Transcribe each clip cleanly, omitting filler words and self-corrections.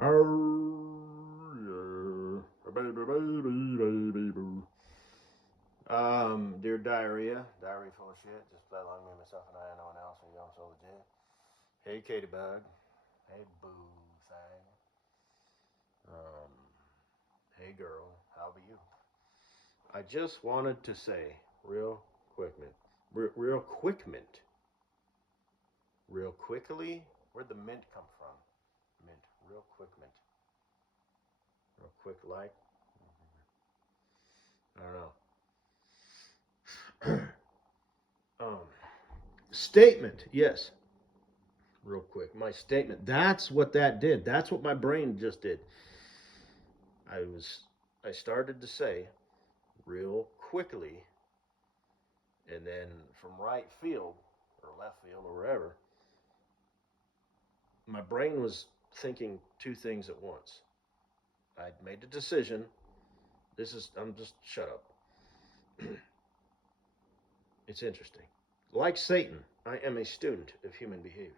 Yeah. Baby, baby, baby, boo. Dear diarrhea, diarrhea full of shit. Just play along me, myself, and I, and no one else. Are young, so legit. Hey, Katie Bug. Hey, boo thing. Um, hey, girl. How be you? I just wanted to say, real quick, mint, real quick, mint, real quickly. Where'd the mint come from? Mint, real quick, mint, real quick, like. I don't know. um, statement, yes. Real quick, my statement. That's what that did. That's what my brain just did. I was, I started to say real quickly, and then from right field or left field or wherever, my brain was thinking two things at once. I'd made a decision. I'm just, shut up. It's interesting. Like Satan, I am a student of human behavior.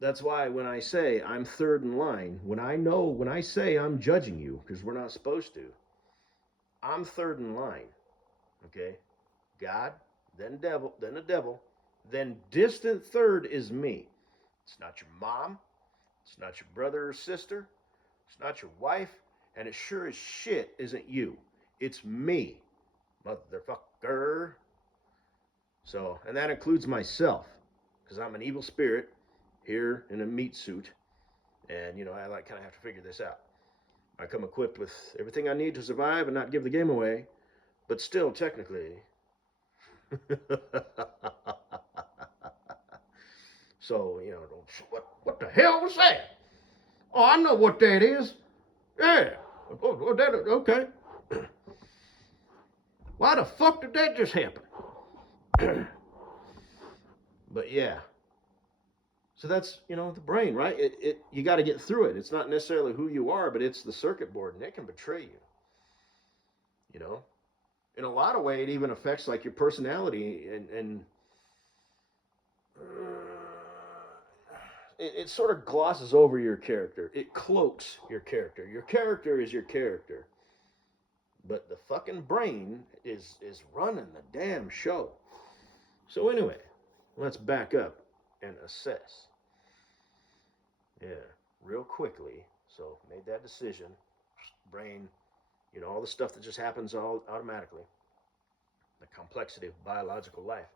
That's why when I say I'm third in line, when I say I'm judging you, because we're not supposed to, I'm third in line. Okay? God, then devil, then the devil, then distant third is me. It's not your mom, it's not your brother or sister, it's not your wife, and it sure as shit isn't you. It's me, motherfucker. So, and that includes myself, because I'm an evil spirit here in a meat suit, and I like kind of have to figure this out. I come equipped with everything I need to survive and not give the game away, but still, technically. So, what the hell was that? Oh, I know what that is. Yeah. Okay. Why the fuck did that just happen? But yeah. So that's, the brain, right? You got to get through it. It's not necessarily who you are, but it's the circuit board, and it can betray you. You know, in a lot of way, it even affects like your personality, and it sort of glosses over your character. It cloaks your character. Your character is your character, but the fucking brain is running the damn show. So anyway, let's back up and assess. Yeah, real quickly. So made that decision. Brain, all the stuff that just happens all automatically. The complexity of biological life.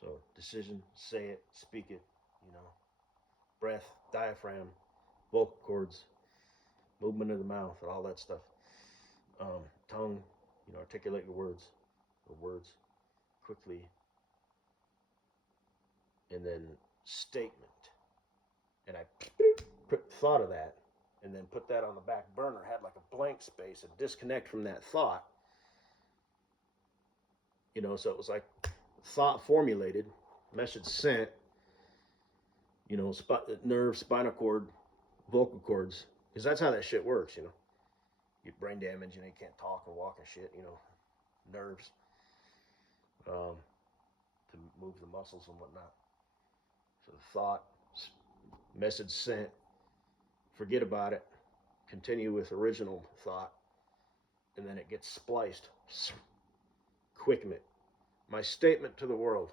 So decision, say it, speak it. You know, breath, diaphragm, vocal cords, movement of the mouth, and all that stuff. Tongue, articulate your words, or words quickly, and then statement. And I thought of that, and then put that on the back burner. Had like a blank space, a disconnect from that thought. So it was like thought formulated, message sent. Nerve, spinal cord, vocal cords, because that's how that shit works. You get brain damage, you can't talk and walk and shit. Nerves, um, to move the muscles and whatnot. So the thought, message sent, forget about it, continue with original thought, and then it gets spliced. Quickment. My statement to the world.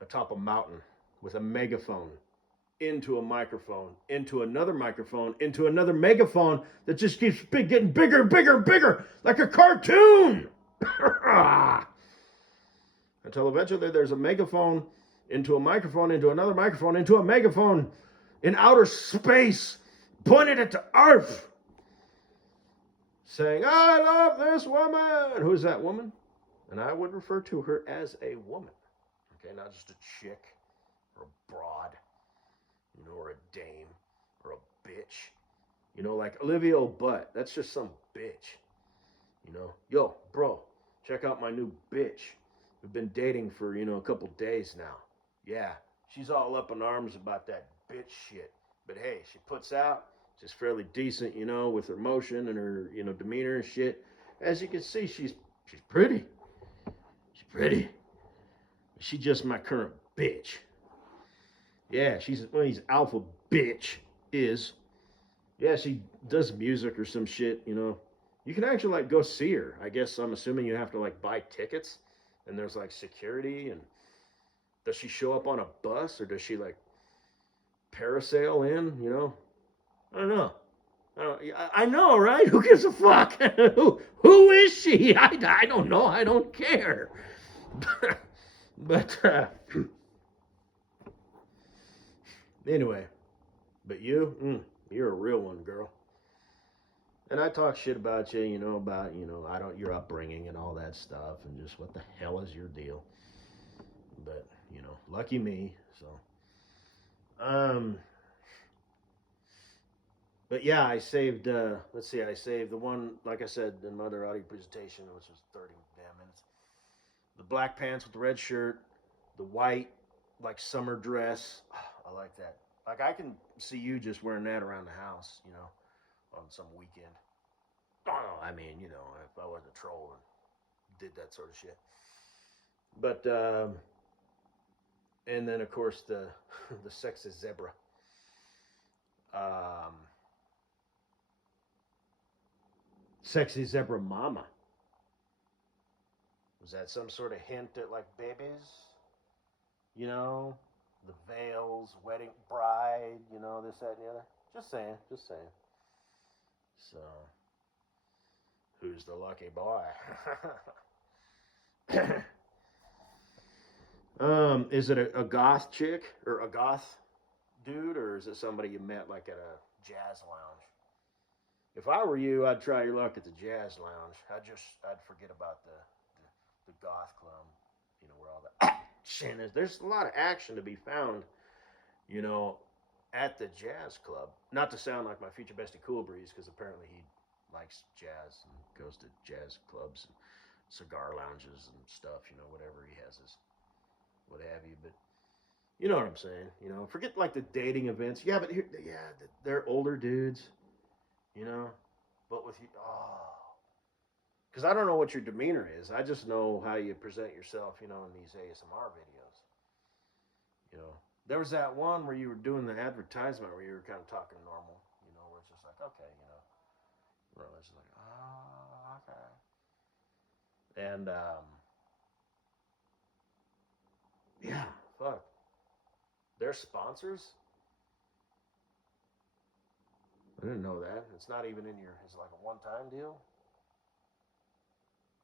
Atop a mountain with a megaphone into a microphone, into another microphone, into another megaphone that just keeps getting bigger and bigger and bigger, like a cartoon. Until eventually there's a megaphone into a microphone, into another microphone, into a megaphone in outer space, pointed at the earth, saying, I love this woman. Who's that woman? And I would refer to her as a woman. Okay, not just a chick or a broad, or a dame or a bitch. Like Olivia O'Butt. That's just some bitch. Yo, bro, check out my new bitch. We've been dating for, a couple days now. Yeah, she's all up in arms about that bitch shit. But hey, she puts out. She's fairly decent, with her motion and her, demeanor and shit. As you can see, she's pretty. She's pretty. She's just my current bitch. Yeah, she's one of these alpha bitch is. Yeah, she does music or some shit, you know. You can actually like go see her. I guess I'm assuming you have to like buy tickets and there's like security and does she show up on a bus or does she like parasail in, you know? I don't know. I know, right? Who gives a fuck? Who is she? I don't know. I don't care. but anyway, but you're a real one, girl. And I talk shit about you, you know, about, you know, I don't your upbringing and all that stuff and just what the hell is your deal. But, you know, lucky me. So um but yeah, I saved let's see, I saved the one like I said in my other audio presentation, which was 30 damn minutes. The black pants with the red shirt, the white like summer dress. I like that. Like I can see you just wearing that around the house, you know, on some weekend. Oh, I mean, you know, if I wasn't a troll and did that sort of shit. But and then of course the the sexy zebra. Um, Sexy zebra mama. Was that some sort of hint at like babies? You know, the veils, wedding bride. You know, this, that, and the other. Just saying, just saying. So, who's the lucky boy? Is it a goth chick or a goth dude, or is it somebody you met like at a jazz lounge? If I were you, I'd try your luck at the jazz lounge. I'd forget about the goth club, you know, where all the action is. There's a lot of action to be found, you know, at the jazz club. Not to sound like my future bestie Cool Breeze, because apparently he likes jazz and goes to jazz clubs and cigar lounges and stuff, you know, whatever he has his, what have you. But you know what I'm saying, you know, forget like the dating events. Yeah, but here, yeah, they're older dudes, you know, but with you, oh, because I don't know what your demeanor is. I just know how you present yourself, you know, in these ASMR videos. You know, there was that one where you were doing the advertisement where you were kind of talking normal, you know, where it's just like, okay, you know, it's just like, oh, okay. And yeah, fuck, they're sponsors. I didn't know that. It's not even in your. It's like a one-time deal.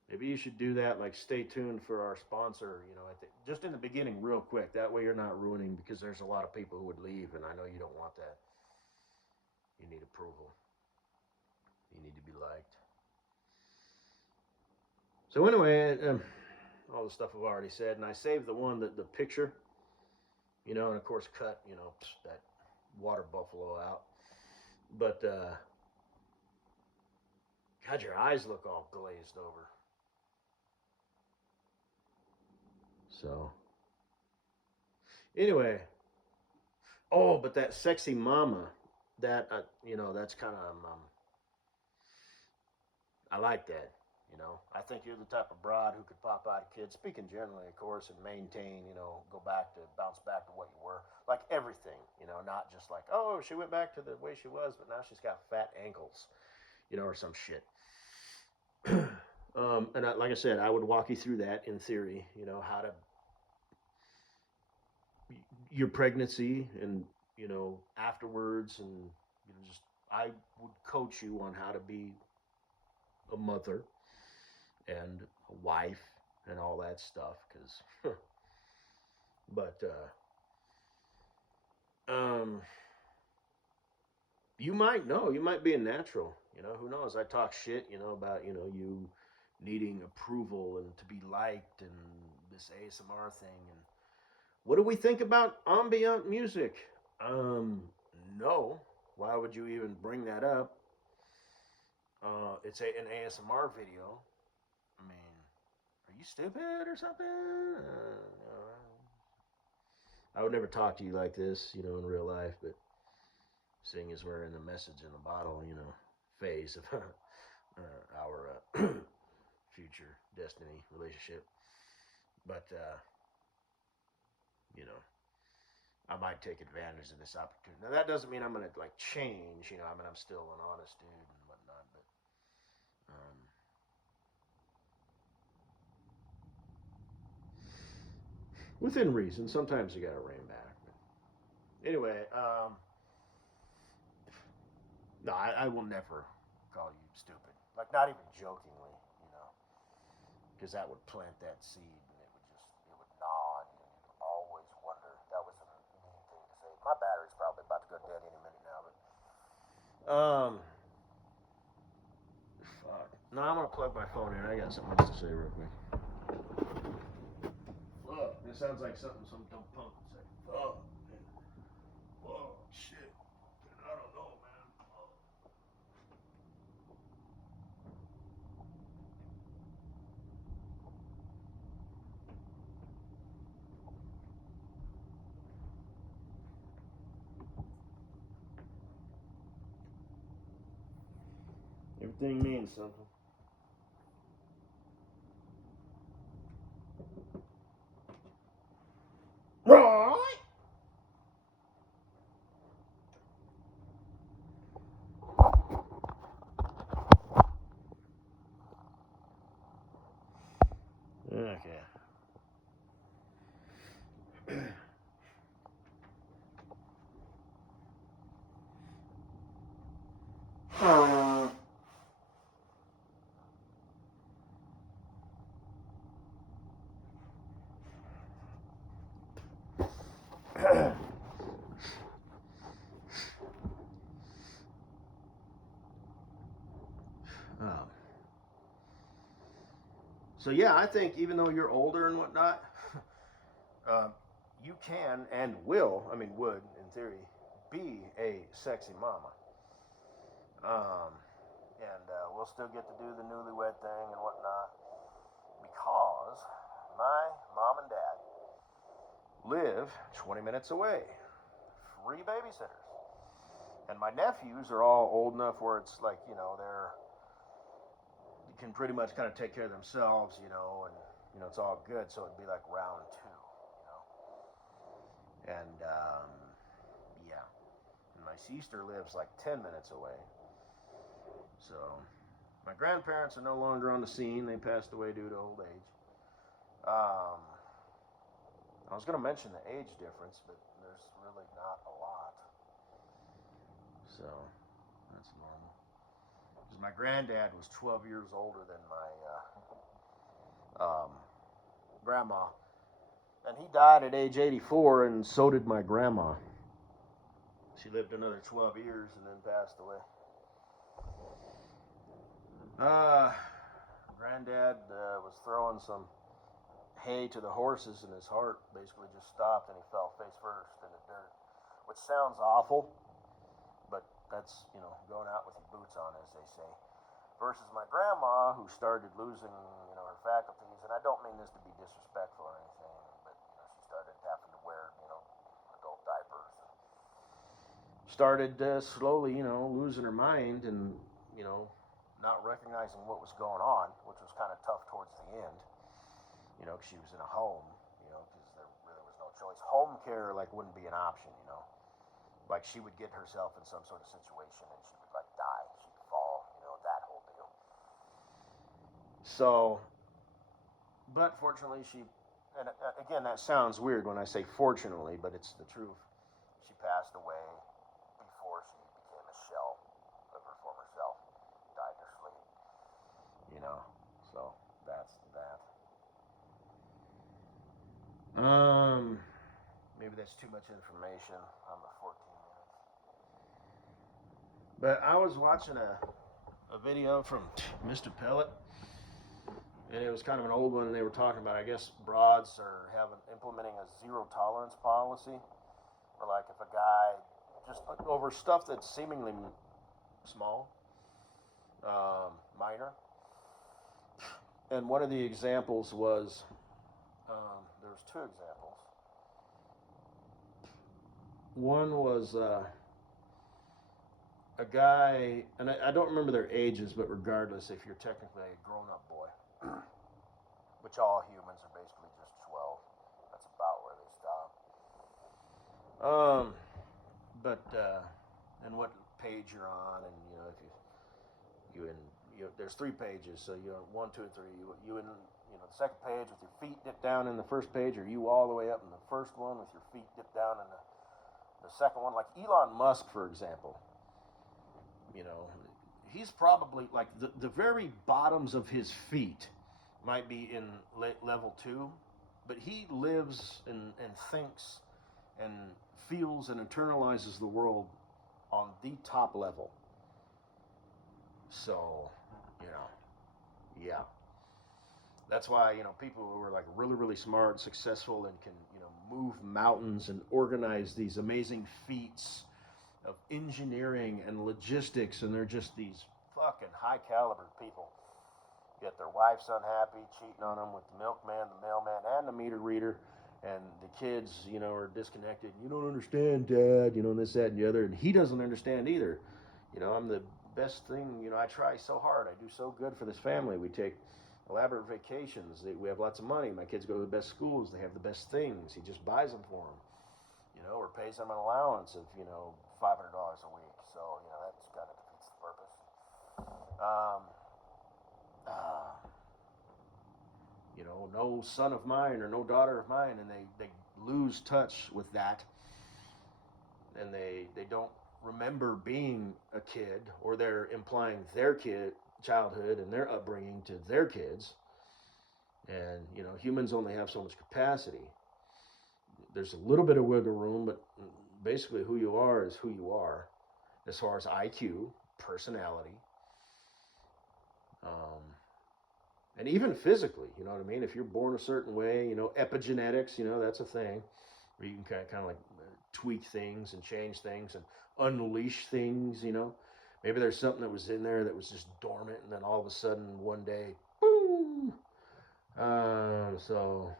Maybe you should do that. Like, stay tuned for our sponsor. You know, just in the beginning, real quick. That way, you're not ruining because there's a lot of people who would leave, and I know you don't want that. You need approval. You need to be liked. So anyway, all the stuff I've already said, and I saved the one that the picture, you know, and of course cut, you know, that water buffalo out. But God, your eyes look all glazed over. So anyway, oh, but that sexy mama, that you know, that's kind of I like that. You know, I think you're the type of broad who could pop out a kid. Speaking generally, of course, and maintain. You know, go back to bounce back to what you were. Like everything. You know, not just like oh she went back to the way she was, but now she's got fat ankles. You know, or some shit. And like I said, I would walk you through that in theory. You know how to your pregnancy and you know afterwards, and you know just I would coach you on how to be a mother and a wife and all that stuff. Because, but you might know, you might be a natural. You know, who knows? I talk shit, you know, about you needing approval and to be liked and this ASMR thing. And what do we think about ambient music? Um, no. Why would you even bring that up? It's an ASMR video. I mean, are you stupid or something? I would never talk to you like this, you know, in real life, but seeing as we're in the message in the bottle, you know, phase of our future destiny relationship. But, you know, I might take advantage of this opportunity. Now that doesn't mean I'm gonna like change, you know. I mean, I'm still an honest dude and whatnot, but within reason. Sometimes you gotta rein back. But anyway, no, I will never call you stupid. Like not even jokingly, you know, because that would plant that seed and it would gnaw and you'd always wonder. That was a mean thing to say. My battery's probably about to go dead any minute now, but fuck. No, I'm gonna plug my phone in. I got something else to say real quick. Fuck. It sounds like something some dumb punk would say. Fuck. Man. Whoa, shit. I don't know, man. Everything means something. Right. Okay. um, so yeah, I think even though you're older and whatnot, uh, you can and will, I mean, would in theory, be a sexy mama. Um, and we'll still get to do the newlywed thing and whatnot because my mom and dad live 20 minutes away. Free babysitters. And my nephews are all old enough where it's like, you know, they're can pretty much kind of take care of themselves, you know, and you know it's all good. So it'd be like round two, you know, and yeah. And my sister lives like 10 minutes away. So my grandparents are no longer on the scene. They passed away due to old age. Um, I was going to mention the age difference, but there's really not a lot. So that's normal. Because my granddad was 12 years older than my grandma. And he died at age 84, and so did my grandma. She lived another 12 years and then passed away. Granddad was throwing some hay to the horses, and his heart basically just stopped, and he fell face first in the dirt, which sounds awful, but that's, you know, going out with your boots on, as they say. Versus my grandma, who started losing, you know, her faculties, and I don't mean this to be disrespectful or anything, but you know, she started having to wear, you know, adult diapers. Started slowly, you know, losing her mind, and you know, not recognizing what was going on, which was kind of tough towards the end. You know, 'cause she was in a home, you know, because there really was no choice. Home care like wouldn't be an option, you know. Like she would get herself in some sort of situation and she would like die, she'd fall, you know, that whole deal. So, but fortunately, she, and again, that sounds weird when I say fortunately, but it's the truth. She passed away before she became a shell of her former self, died in her sleep, you know. So that's that. Maybe that's too much information on the 14 minutes. But I was watching a video from Mr. Pellet, and it was kind of an old one, and they were talking about, I guess, broads are implementing a zero tolerance policy, where like if a guy just over stuff that's seemingly small, minor, and one of the examples was there was two examples. One was a guy, and I don't remember their ages, but regardless, if you're technically a grown-up boy, which all humans are basically just 12, that's about where they stop. Um, but and what page you're on, and if there's 3 pages, so you 1, 2, 3. You in the second page with your feet dipped down in the first page, or you all the way up in the first one with your feet dipped down in the second one. Like Elon Musk, for example, you know, he's probably like the very bottoms of his feet might be in level 2, but he lives and thinks and feels and internalizes the world on the top level. So, yeah. That's why, people who are like really, really smart, successful, and can, move mountains and organize these amazing feats of engineering and logistics, and they're just these fucking high caliber people. Yet their wife's unhappy, cheating on them with the milkman, the mailman, and the meter reader, and the kids, are disconnected. You don't understand, Dad, and this, that, and the other, and he doesn't understand either. I'm the best thing. I try so hard. I do so good for this family. We take elaborate vacations. We have lots of money. My kids go to the best schools. They have the best things. He just buys them for them, or pays them an allowance of, $500 a week. So, that kind of defeats the purpose. Um, uh, no son of mine or no daughter of mine, and they lose touch with that, and they don't remember being a kid, or they're implying their childhood and their upbringing to their kids. And humans only have so much capacity. There's a little bit of wiggle room, but basically who you are is who you are, as far as IQ, personality, and even physically. You know what I mean? If you're born a certain way, epigenetics, that's a thing where you can kind of like tweak things and change things and unleash things. Maybe there's something that was in there that was just dormant, and then all of a sudden one day, boom. So,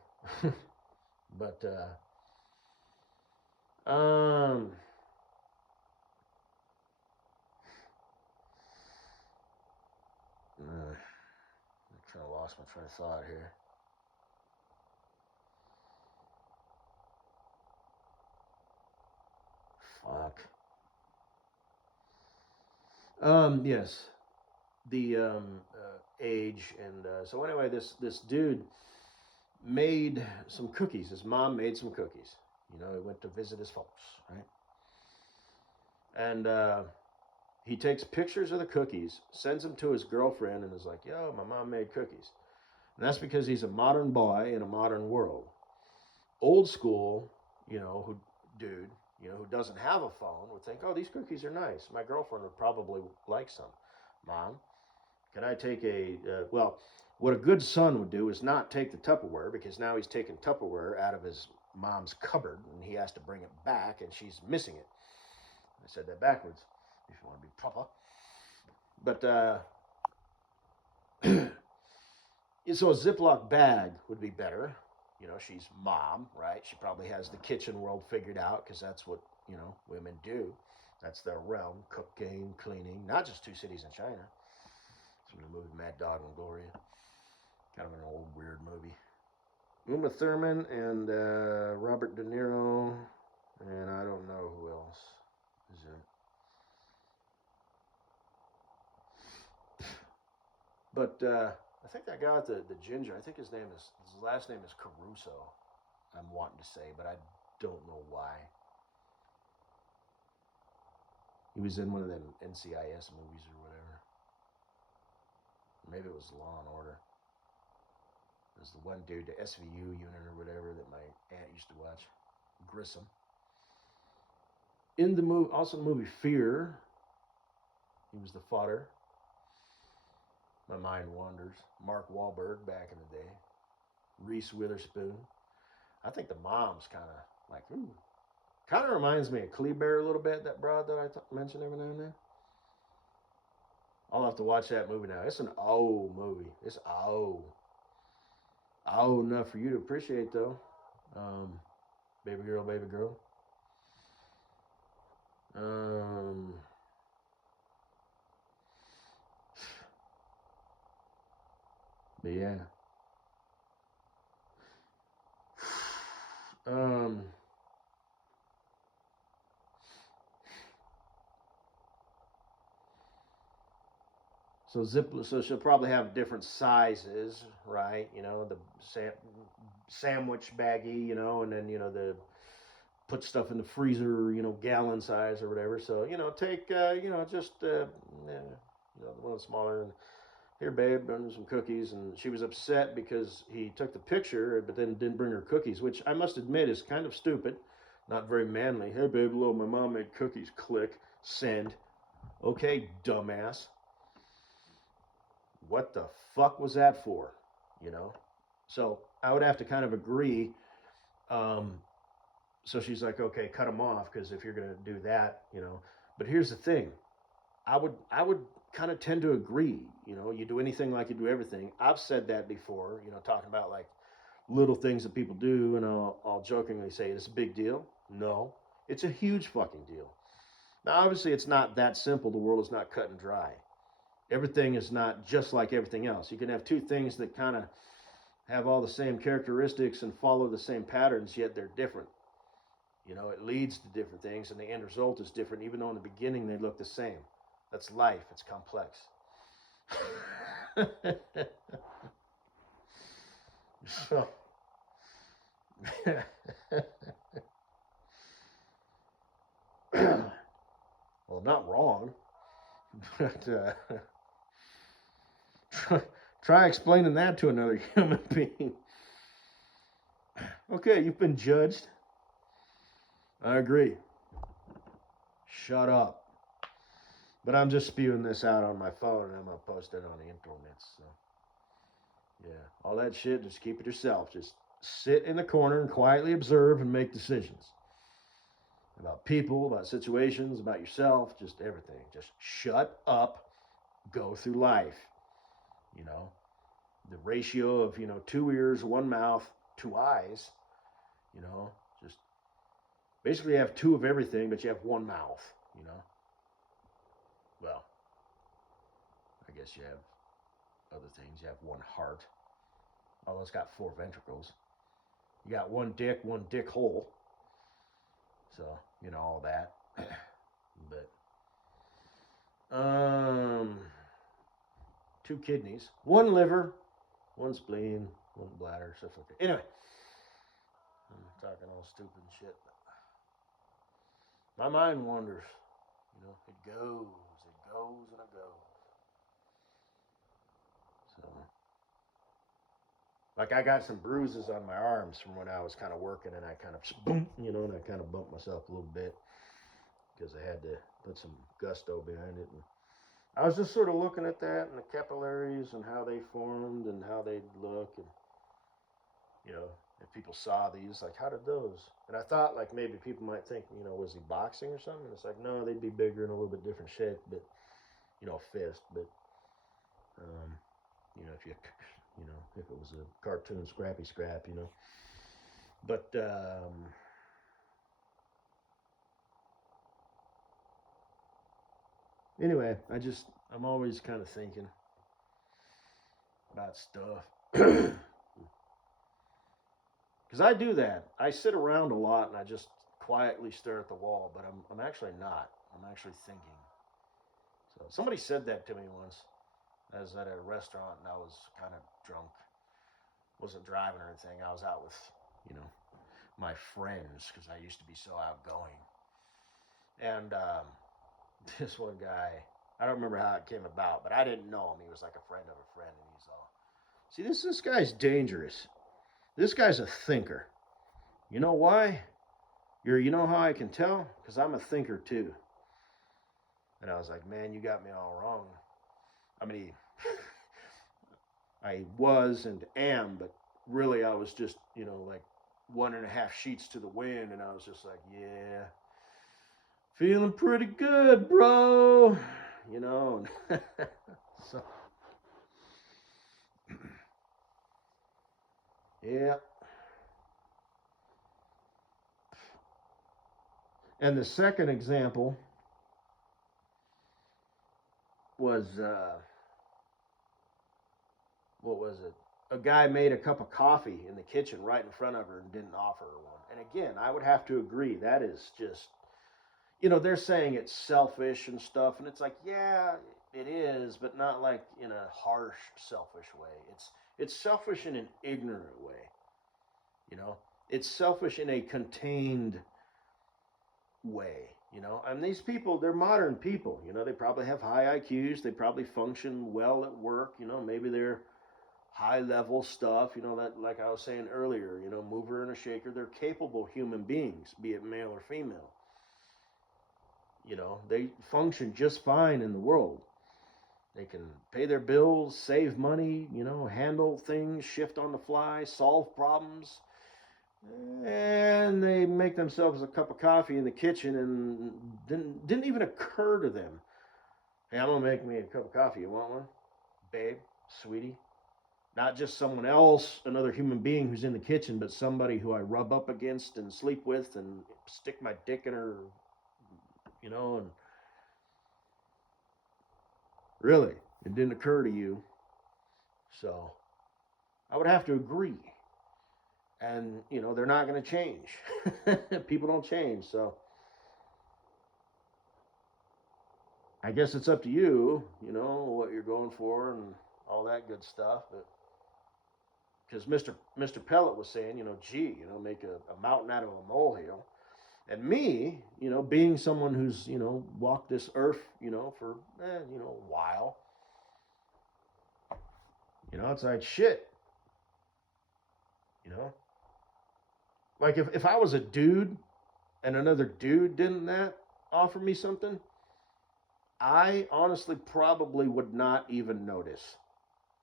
but um, I kind of lost my train of thought here. Fuck. Yes, the age, and so anyway, this dude made some cookies. His mom made some cookies. He went to visit his folks, right? And he takes pictures of the cookies, sends them to his girlfriend, and is like, "Yo, my mom made cookies." And that's because he's a modern boy in a modern world. Old school, who dude, who doesn't have a phone would think, "Oh, these cookies are nice. My girlfriend would probably like some." Mom, can I take well, what a good son would do is not take the Tupperware, because now he's taking Tupperware out of his mom's cupboard and he has to bring it back, and she's missing it. I said that backwards, if you want to be proper. But so a Ziploc bag would be better. She's mom, right? She probably has the kitchen world figured out, because that's what, women do. That's their realm: cooking, cleaning. Not just Two Cities in China. It's from the movie Mad Dog and Gloria. Kind of an old, weird movie. Uma Thurman and Robert De Niro, and I don't know who else is it. But I think that guy with the ginger, I think his last name is Caruso. I'm wanting to say, but I don't know why. He was in one of them NCIS movies or whatever. Maybe it was Law and Order. It was the one dude, the SVU unit or whatever, that my aunt used to watch. Grissom. In the movie, also the movie Fear, he was the fodder. My mind wanders. Mark Wahlberg back in the day. Reese Witherspoon. I think the mom's kind of like, ooh. Kind of reminds me of Kleber a little bit, that broad that I mentioned every now and then. I'll have to watch that movie now. It's an old movie. It's old. Old enough for you to appreciate, though. Baby girl, baby girl. But yeah. Um, So she'll probably have different sizes, right? You know, the sandwich baggie, you know, and then, you know, the put stuff in the freezer, you know, gallon size or whatever. So, you know, take, you know, just, you know, the one smaller. And here, babe, bring me some cookies. And she was upset because he took the picture, but then didn't bring her cookies, which I must admit is kind of stupid. Not very manly. Hey, babe, look, my mom made cookies. Click, send. Okay, dumbass. What the fuck was that for? You know? So I would have to kind of agree. Um, so she's like, okay, cut them off because if you're gonna do that, you know. But here's the thing, I would kind of tend to agree. You know, you do anything like you do everything. I've said that before. You know, talking about like little things that people do, and I'll jokingly say it's a big deal. No, it's a huge fucking deal. Now, obviously, it's not that simple. The world is not cut and dry. Everything is not just like everything else. You can have two things that kind of have all the same characteristics and follow the same patterns, yet they're different. You know, it leads to different things, and the end result is different, even though in the beginning they look the same. That's life. It's complex. So, well, not wrong, but try explaining that to another human being. Okay, you've been judged. I agree. Shut up. But I'm just spewing this out on my phone and I'm going to post it on the internet. So, yeah, all that shit, just keep it yourself. Just sit in the corner and quietly observe and make decisions about people, about situations, about yourself, just everything. Just shut up, go through life. You know, the ratio of, you know, two ears, one mouth, two eyes, you know, just basically have two of everything, but you have one mouth, you know. Well, I guess you have other things. You have one heart, although it's got four ventricles. You got one dick hole. So, you know, all that. But, two kidneys, one liver, one spleen, one bladder, stuff like that. Anyway, I'm talking all stupid shit. My mind wanders. You know, it goes and it goes. So, like I got some bruises on my arms from when I was kind of working, and I kind of boom, you know, and I kind of bumped myself a little bit because I had to put some gusto behind it. And I was just sort of looking at that and the capillaries and how they formed and how they'd look, and you know, if people saw these, like, how did those? And I thought like maybe people might think, you know, was he boxing or something? And it's like, no, they'd be bigger and a little bit different shape, but you know, fist. But um, you know, you know, if it was a cartoon Scrappy Scrap, you know. But anyway, I'm always kind of thinking about stuff. Because I do that. I sit around a lot and I just quietly stare at the wall, but I'm actually not. I'm actually thinking. So somebody said that to me once. I was at a restaurant and I was kind of drunk. Wasn't driving or anything. I was out with, you know, my friends because I used to be so outgoing. And this one guy, I don't remember how it came about, but I didn't know him. He was like a friend of a friend, and he's all, see, this guy's dangerous. This guy's a thinker. You know why? You know how I can tell? Because I'm a thinker too. And I was like, man, you got me all wrong. I mean, I was and am, but really I was just, you know, like one and a half sheets to the wind, and I was just like, yeah, feeling pretty good, bro. You know, so yeah. And the second example was what was it? A guy made a cup of coffee in the kitchen right in front of her and didn't offer her one. And again, I would have to agree that is just, you know, they're saying it's selfish and stuff, and it's like, yeah, it is, but not like in a harsh, selfish way. It's selfish in an ignorant way. You know, it's selfish in a contained way. You know, and these people, they're modern people. You know, they probably have high IQs. They probably function well at work. You know, maybe they're high level stuff. You know, that like I was saying earlier. You know, mover and a shaker. They're capable human beings, be it male or female. You know, they function just fine in the world. They can pay their bills, save money, you know, handle things, shift on the fly, solve problems. And they make themselves a cup of coffee in the kitchen and didn't even occur to them. Hey, I'm gonna make me a cup of coffee. You want one? Babe, sweetie. Not just someone else, another human being who's in the kitchen, but somebody who I rub up against and sleep with and stick my dick in her, you know, and really, it didn't occur to you. So I would have to agree. And, you know, they're not going to change. People don't change. So I guess it's up to you, you know, what you're going for and all that good stuff. But because Mr. Pellet was saying, you know, gee, you know, make a mountain out of a molehill. And me, you know, being someone who's, you know, walked this earth, you know, for, you know, a while, you know, it's like shit, you know. Like if I was a dude and another dude didn't that offer me something, I honestly probably would not even notice.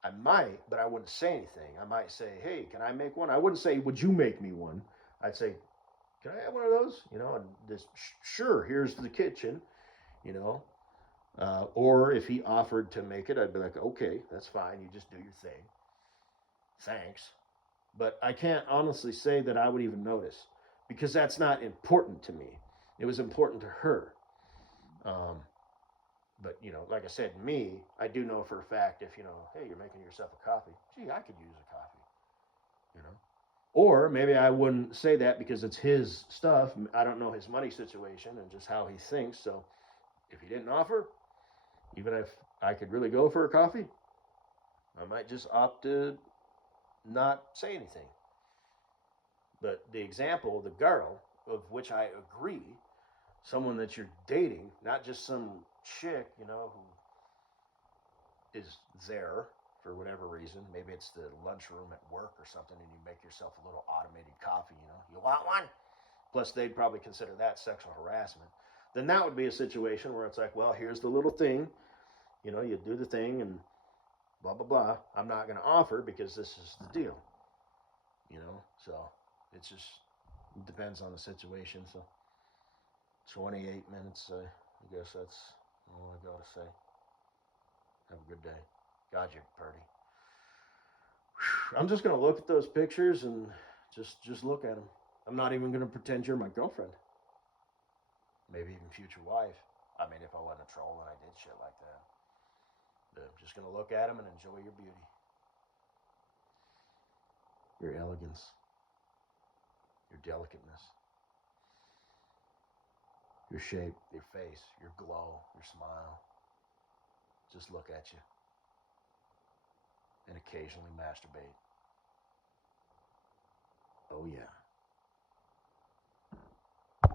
I might, but I wouldn't say anything. I might say, "Hey, can I make one?" I wouldn't say, "Would you make me one?" I'd say, "Can I have one of those?" You know, and this sure. Here's the kitchen. You know, or if he offered to make it, I'd be like, "Okay, that's fine. You just do your thing. Thanks." But I can't honestly say that I would even notice because that's not important to me. It was important to her. Um, but you know, like I said, me, I do know for a fact if you know, hey, you're making yourself a coffee. Gee, I could use a coffee. You know, or maybe I wouldn't say that because it's his stuff. I don't know his money situation and just how he thinks. So if he didn't offer, even if I could really go for a coffee, I might just opt to not say anything. But the example, the girl, of which I agree, someone that you're dating, not just some chick, you know, who is there for whatever reason. Maybe it's the lunchroom at work or something, and you make yourself a little automated coffee, you know, you want one? Plus, they'd probably consider that sexual harassment. Then that would be a situation where it's like, well, here's the little thing, you know, you do the thing and blah, blah, blah. I'm not going to offer because this is the deal, you know, so it's just, it depends on the situation. So 28 minutes. I guess that's all I got to say. Have a good day. God, you're pretty. I'm just gonna look at those pictures and just look at them. I'm not even gonna pretend you're my girlfriend. Maybe even future wife. I mean, if I wasn't a troll and I did shit like that. But I'm just gonna look at them and enjoy your beauty, your elegance, your delicateness, your shape, your face, your glow, your smile. Just look at you and occasionally masturbate. Oh yeah.